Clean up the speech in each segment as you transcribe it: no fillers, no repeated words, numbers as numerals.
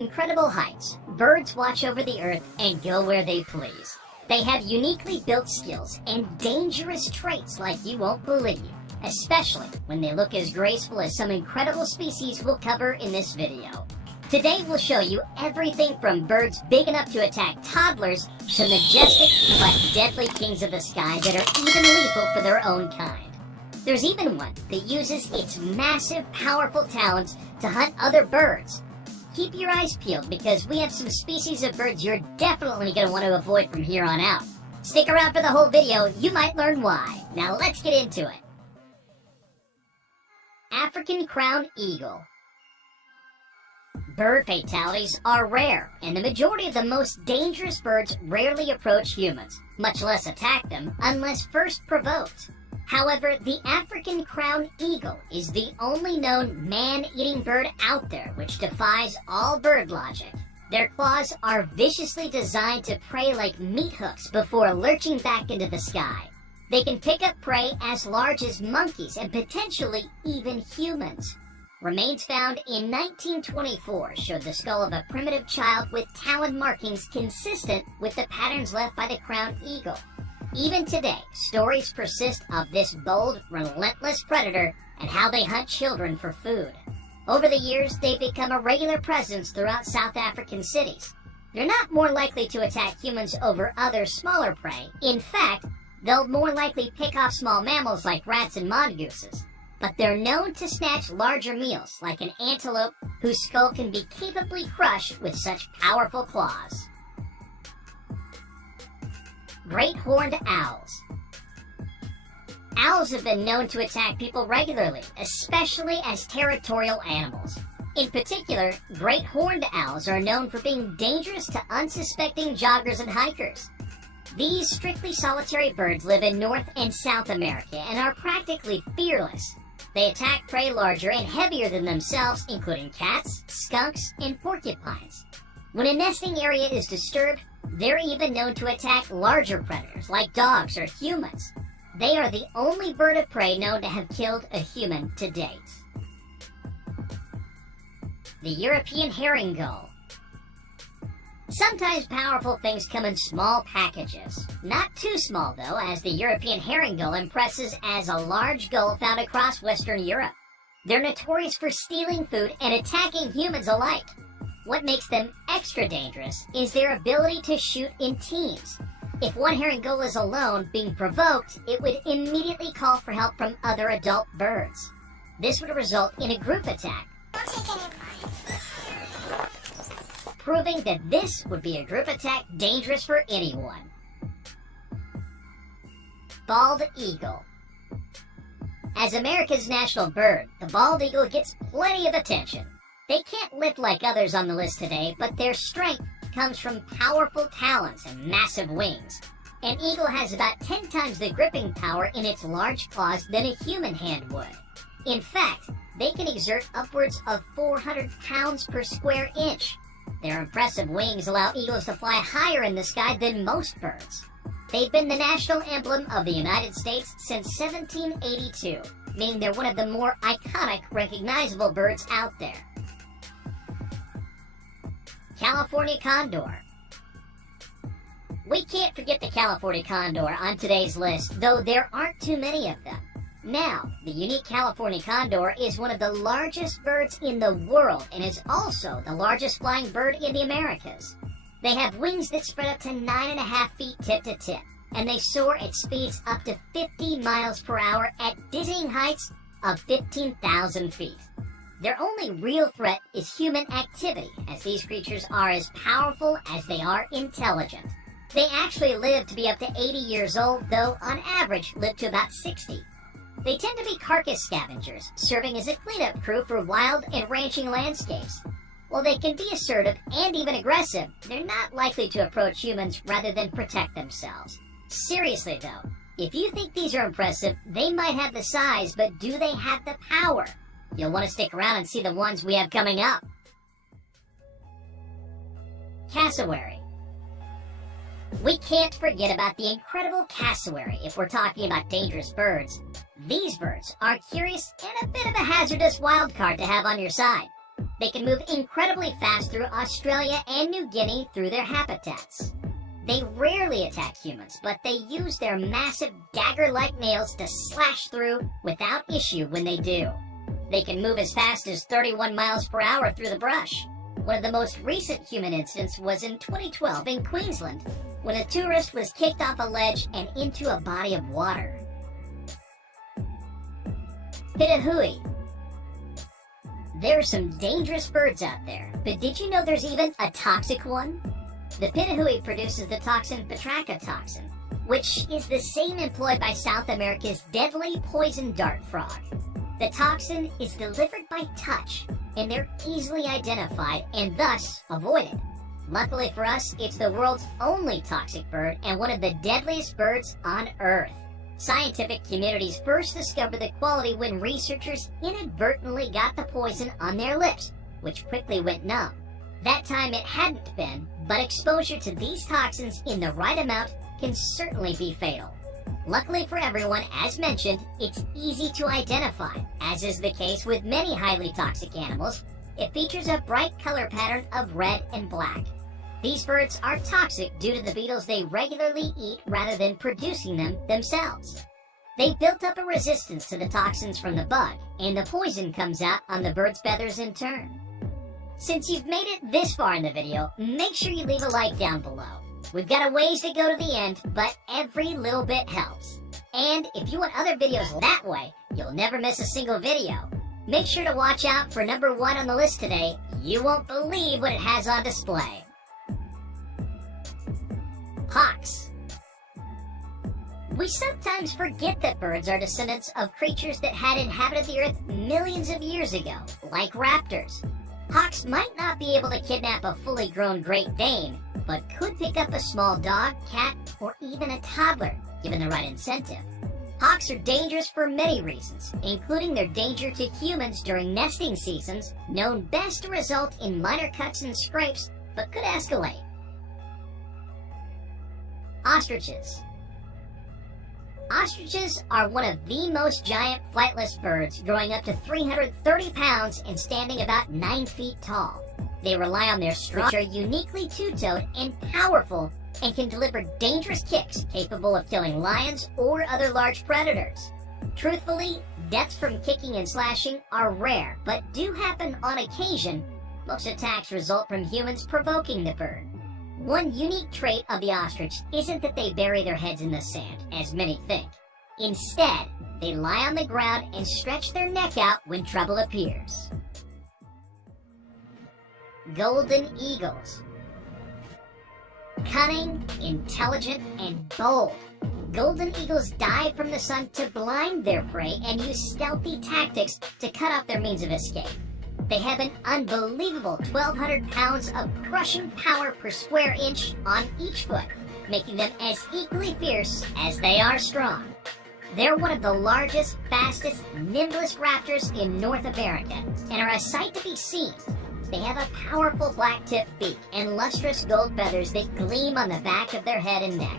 Incredible heights, birds watch over the earth and go where they please. They have uniquely built skills and dangerous traits like you won't believe, especially when they look as graceful as some incredible species we'll cover in this video. Today we'll show you everything from birds big enough to attack toddlers to majestic but deadly kings of the sky that are even lethal for their own kind. There's even one that uses its massive, powerful talons to hunt other birds. Keep your eyes peeled because we have some species of birds you're definitely going to want to avoid from here on out. Stick around for the whole video, you might learn why. Now let's get into it. African Crowned Eagle. Bird fatalities are rare, and the majority of the most dangerous birds rarely approach humans, much less attack them unless first provoked. However, the African Crowned Eagle is the only known man-eating bird out there which defies all bird logic. Their claws are viciously designed to prey like meat hooks before lurching back into the sky. They can pick up prey as large as monkeys and potentially even humans. Remains found in 1924 showed the skull of a primitive child with talon markings consistent with the patterns left by the crowned eagle. Even today, stories persist of this bold, relentless predator and how they hunt children for food. Over the years, they've become a regular presence throughout South African cities. They're not more likely to attack humans over other smaller prey. In fact, they'll more likely pick off small mammals like rats and mongooses. But they're known to snatch larger meals, like an antelope whose skull can be capably crushed with such powerful claws. Great horned owls. Owls have been known to attack people regularly, especially as territorial animals. In particular, great horned owls are known for being dangerous to unsuspecting joggers and hikers. These strictly solitary birds live in North and South America and are practically fearless. They attack prey larger and heavier than themselves, including cats, skunks, and porcupines. When a nesting area is disturbed, they're even known to attack larger predators like dogs or humans. They are the only bird of prey known to have killed a human to date. The European Herringbird. Sometimes powerful things come in small packages. Not too small though, as the European Herringbird impresses as a large gull found across Western Europe. They're notorious for stealing food and attacking humans alike. What makes them extra dangerous is their ability to shoot in teams. If one herringbird is alone being provoked, it would immediately call for help from other adult birds. This would result in a group attack, proving that this would be a group attack dangerous for anyone. Bald eagle. As America's national bird, the bald eagle gets plenty of attention. They can't lift like others on the list today, but their strength comes from powerful talons and massive wings. An eagle has about 10 times the gripping power in its large claws than a human hand would. In fact, they can exert upwards of 400 pounds per square inch. Their impressive wings allow eagles to fly higher in the sky than most birds. They've been the national emblem of the United States since 1782, meaning they're one of the more iconic, recognizable birds out there. California Condor. We can't forget the California Condor on today's list, though there aren't too many of them. Now, the unique California Condor is one of the largest birds in the world and is also the largest flying bird in the Americas. They have wings that spread up to 9.5 feet tip to tip, and they soar at speeds up to 50 miles per hour at dizzying heights of 15,000 feet. Their only real threat is human activity, as these creatures are as powerful as they are intelligent. They actually live to be up to 80 years old, though on average live to about 60. They tend to be carcass scavengers, serving as a cleanup crew for wild and ranching landscapes. While they can be assertive and even aggressive, they're not likely to approach humans rather than protect themselves. Seriously though, if you think these are impressive, they might have the size, but do they have the power? You'll want to stick around and see the ones we have coming up. Cassowary. We can't forget about the incredible cassowary if we're talking about dangerous birds. These birds are curious and a bit of a hazardous wild card to have on your side. They can move incredibly fast through Australia and New Guinea through their habitats. They rarely attack humans, but they use their massive dagger-like nails to slash through without issue when they do. They can move as fast as 31 miles per hour through the brush. One of the most recent human incidents was in 2012 in Queensland, when a tourist was kicked off a ledge and into a body of water. Pitahui. There are some dangerous birds out there, but did you know there's even a toxic one? The pitahui produces the toxin batrachotoxin, which is the same employed by South America's deadly poison dart frog. The toxin is delivered by touch, and they're easily identified and thus avoided. Luckily for us, it's the world's only toxic bird and one of the deadliest birds on Earth. Scientific communities first discovered the quality when researchers inadvertently got the poison on their lips, which quickly went numb. That time it hadn't been, but exposure to these toxins in the right amount can certainly be fatal. Luckily for everyone, as mentioned, it's easy to identify, as is the case with many highly toxic animals. It features a bright color pattern of red and black. These birds are toxic due to the beetles they regularly eat rather than producing them themselves. They built up a resistance to the toxins from the bug, and the poison comes out on the bird's feathers in turn. Since you've made it this far in the video, make sure you leave a like down below. We've got a ways to go to the end, but every little bit helps. And if you want other videos that way, you'll never miss a single video. Make sure to watch out for number 1 on the list today. You won't believe what it has on display. Hawks. We sometimes forget that birds are descendants of creatures that had inhabited the earth millions of years ago, like raptors. Hawks might not be able to kidnap a fully grown Great Dane, but could pick up a small dog, cat, or even a toddler, given the right incentive. Hawks are dangerous for many reasons, including their danger to humans during nesting seasons, known best to result in minor cuts and scrapes, but could escalate. Ostriches. Ostriches are one of the most giant flightless birds, growing up to 330 pounds and standing about 9 feet tall. They rely on their strong, which are uniquely two-toed and powerful, and can deliver dangerous kicks capable of killing lions or other large predators. Truthfully, deaths from kicking and slashing are rare, but do happen on occasion. Most attacks result from humans provoking the bird. One unique trait of the ostrich isn't that they bury their heads in the sand, as many think. Instead, they lie on the ground and stretch their neck out when trouble appears. Golden eagles. Cunning, intelligent, and bold. Golden eagles dive from the sun to blind their prey and use stealthy tactics to cut off their means of escape. They have an unbelievable 1,200 pounds of crushing power per square inch on each foot, making them as equally fierce as they are strong. They're one of the largest, fastest, nimblest raptors in North America, and are a sight to be seen. They have a powerful black-tipped beak and lustrous gold feathers that gleam on the back of their head and neck.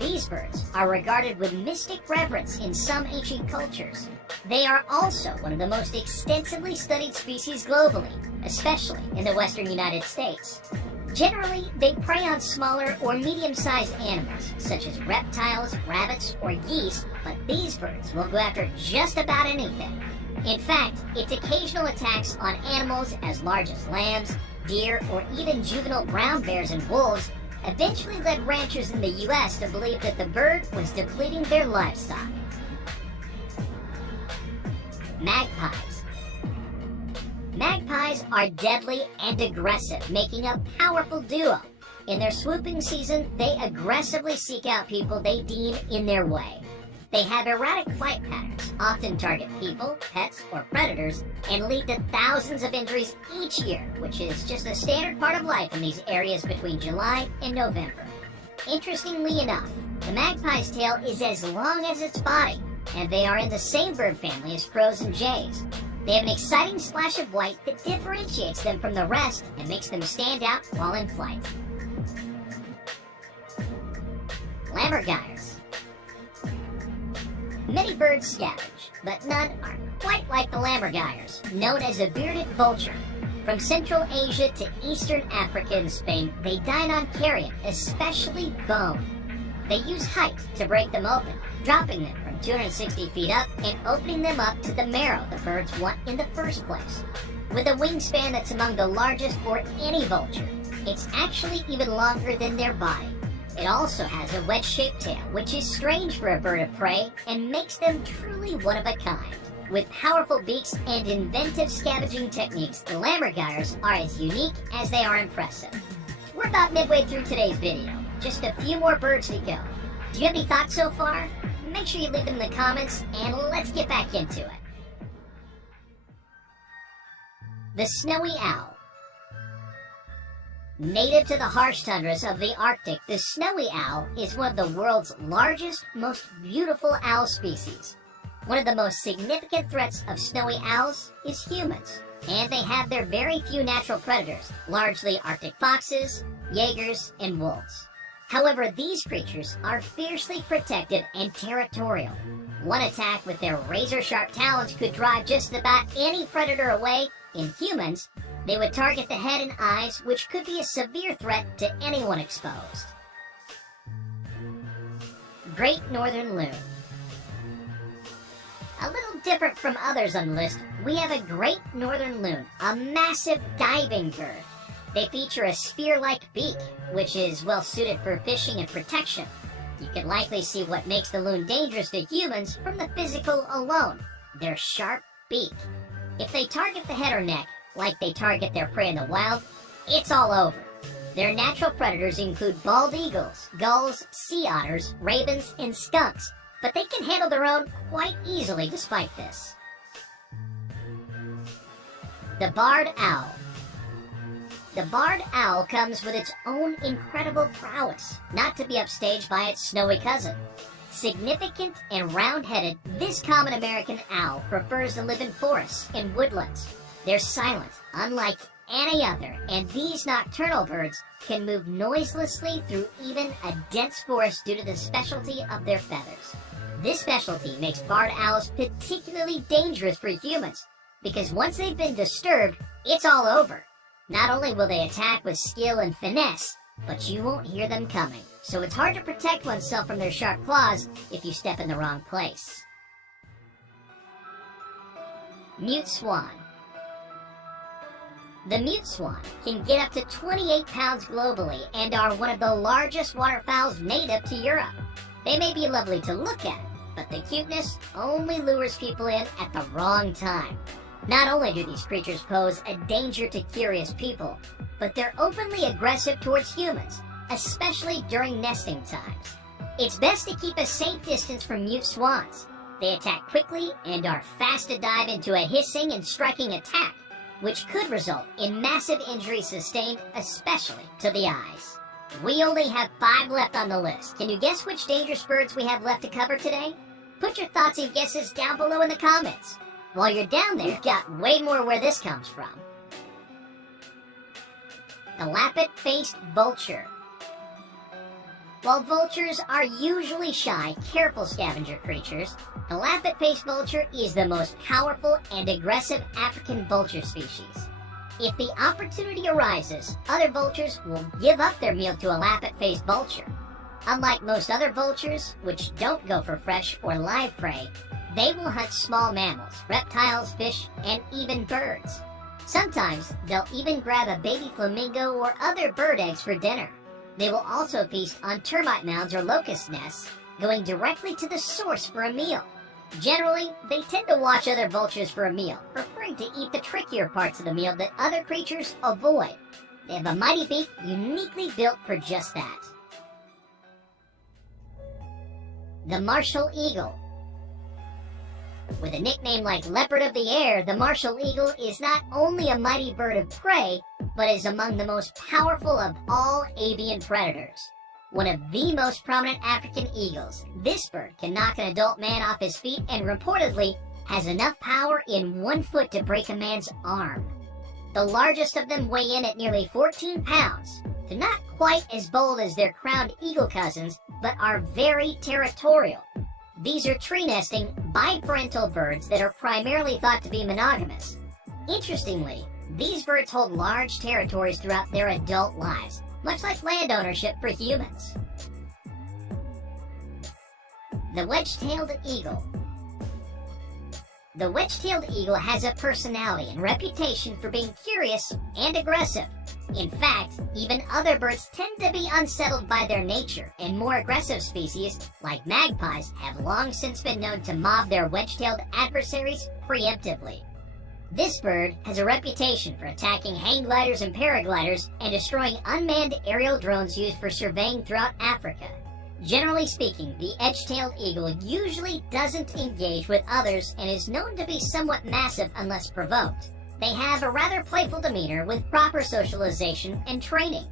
These birds are regarded with mystic reverence in some ancient cultures. They are also one of the most extensively studied species globally, especially in the western United States. Generally, they prey on smaller or medium-sized animals, such as reptiles, rabbits, or geese, but these birds will go after just about anything. In fact, its occasional attacks on animals as large as lambs, deer, or even juvenile brown bears and wolves eventually led ranchers in the U.S. to believe that the bird was depleting their livestock. Magpies. Magpies are deadly and aggressive, making a powerful duo. In their swooping season, they aggressively seek out people they deem in their way. They have erratic flight patterns, often target people, pets, or predators, and lead to thousands of injuries each year, which is just a standard part of life in these areas between July and November. Interestingly enough, the magpie's tail is as long as its body, and they are in the same bird family as crows and jays. They have an exciting splash of white that differentiates them from the rest and makes them stand out while in flight. Lamborghs. Many birds scavenge, but none are quite like the lammergeiers, known as a bearded vulture. From Central Asia to Eastern Africa and Spain, they dine on carrion, especially bone. They use height to break them open, dropping them from 260 feet up and opening them up to the marrow the birds want in the first place. With a wingspan that's among the largest for any vulture, it's actually even longer than their body. It also has a wedge-shaped tail, which is strange for a bird of prey and makes them truly one of a kind. With powerful beaks and inventive scavenging techniques, the Lamborghs are as unique as they are impressive. We're about midway through today's video. Just a few more birds to go. Do you have any thoughts so far? Make sure you leave them in the comments, and let's get back into it. The snowy owl. Native to the harsh tundras of the Arctic, the snowy owl is one of the world's largest, most beautiful owl species. One of the most significant threats of snowy owls is humans, and they have their very few natural predators, largely Arctic foxes, jaegers, and wolves. However, these creatures are fiercely protected and territorial. One attack with their razor-sharp talons could drive just about any predator away. In humans, they would target the head and eyes, which could be a severe threat to anyone exposed. Great Northern Loon. A little different from others on the list, we have a Great Northern Loon, a massive diving bird. They feature a spear-like beak, which is well suited for fishing and protection. You can likely see what makes the loon dangerous to humans from the physical alone, their sharp beak. If they target the head or neck, like they target their prey in the wild, it's all over. Their natural predators include bald eagles, gulls, sea otters, ravens, and skunks, but they can handle their own quite easily despite this. The barred owl. The barred owl comes with its own incredible prowess, not to be upstaged by its snowy cousin. Significant and round-headed, this common American owl prefers to live in forests and woodlands. They're silent, unlike any other, and these nocturnal birds can move noiselessly through even a dense forest due to the specialty of their feathers. This specialty makes barred owls particularly dangerous for humans, because once they've been disturbed, it's all over. Not only will they attack with skill and finesse, but you won't hear them coming, so it's hard to protect oneself from their sharp claws if you step in the wrong place. Mute swan. The mute swan can get up to 28 pounds globally and are one of the largest waterfowls native to Europe. They may be lovely to look at, but the cuteness only lures people in at the wrong time. Not only do these creatures pose a danger to curious people, but they're openly aggressive towards humans, especially during nesting times. It's best to keep a safe distance from mute swans. They attack quickly and are fast to dive into a hissing and striking attack, which could result in massive injuries sustained, especially to the eyes. We only have 5 left on the list. Can you guess which dangerous birds we have left to cover today? Put your thoughts and guesses down below in the comments. While you're down there, we've got way more where this comes from. The Lapid-faced vulture. While vultures are usually shy, careful scavenger creatures, the Lapid-faced vulture is the most powerful and aggressive African vulture species. If the opportunity arises, other vultures will give up their meal to a Lapid-faced vulture. Unlike most other vultures, which don't go for fresh or live prey, they will hunt small mammals, reptiles, fish, and even birds. Sometimes, they'll even grab a baby flamingo or other bird eggs for dinner. They will also feast on termite mounds or locust nests, going directly to the source for a meal. Generally, they tend to watch other vultures for a meal, preferring to eat the trickier parts of the meal that other creatures avoid. They have a mighty beak uniquely built for just that. The Martial Eagle. With a nickname like Leopard of the Air, the Martial Eagle is not only a mighty bird of prey, but is among the most powerful of all avian predators. One of the most prominent African eagles, this bird can knock an adult man off his feet and reportedly has enough power in 1 foot to break a man's arm. The largest of them weigh in at nearly 14 pounds. They're not quite as bold as their crowned eagle cousins, but are very territorial. These are tree-nesting, biparental birds that are primarily thought to be monogamous. Interestingly, These birds hold large territories throughout their adult lives, much like land ownership for humans. The Wedgetailed Eagle. The Wedgetailed Eagle has a personality and reputation for being curious and aggressive. In fact, even other birds tend to be unsettled by their nature, and more aggressive species, like magpies, have long since been known to mob their wedge-tailed adversaries preemptively. This bird has a reputation for attacking hang gliders and paragliders and destroying unmanned aerial drones used for surveying throughout Africa. Generally speaking, the edge-tailed eagle usually doesn't engage with others and is known to be somewhat massive unless provoked. They have a rather playful demeanor with proper socialization and training.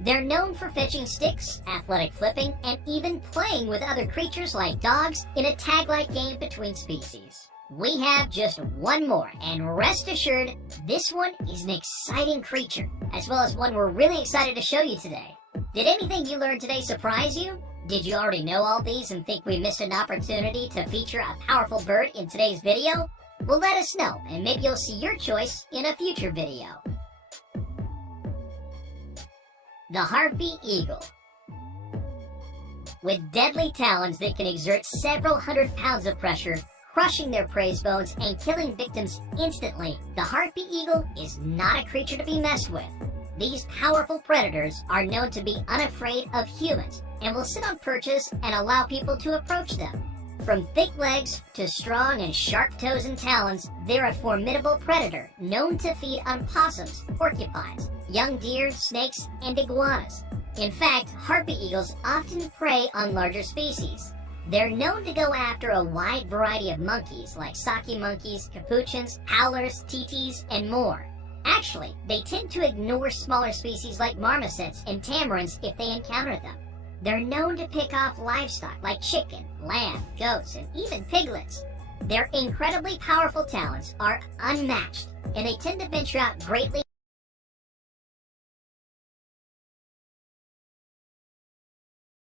They're known for fetching sticks, athletic flipping, and even playing with other creatures like dogs in a tag-like game between species. We have just one more, and rest assured, this one is an exciting creature, as well as one we're really excited to show you today. Did anything you learned today surprise you? Did you already know all these and think we missed an opportunity to feature a powerful bird in today's video? Well, let us know, and maybe you'll see your choice in a future video. The Harpy Eagle. With deadly talons that can exert several hundred pounds of pressure, crushing their prey's bones and killing victims instantly, the Harpy Eagle is not a creature to be messed with. These powerful predators are known to be unafraid of humans and will sit on perches and allow people to approach them. From thick legs to strong and sharp toes and talons, they're a formidable predator known to feed on possums, porcupines, young deer, snakes, and iguanas. In fact, Harpy eagles often prey on larger species. They're known to go after a wide variety of monkeys like saki monkeys, capuchins, howlers, titis, and more. Actually, they tend to ignore smaller species like marmosets and tamarins if they encounter them. They're known to pick off livestock like chicken, lamb, goats, and even piglets. Their incredibly powerful talons are unmatched, and they tend to venture out greatly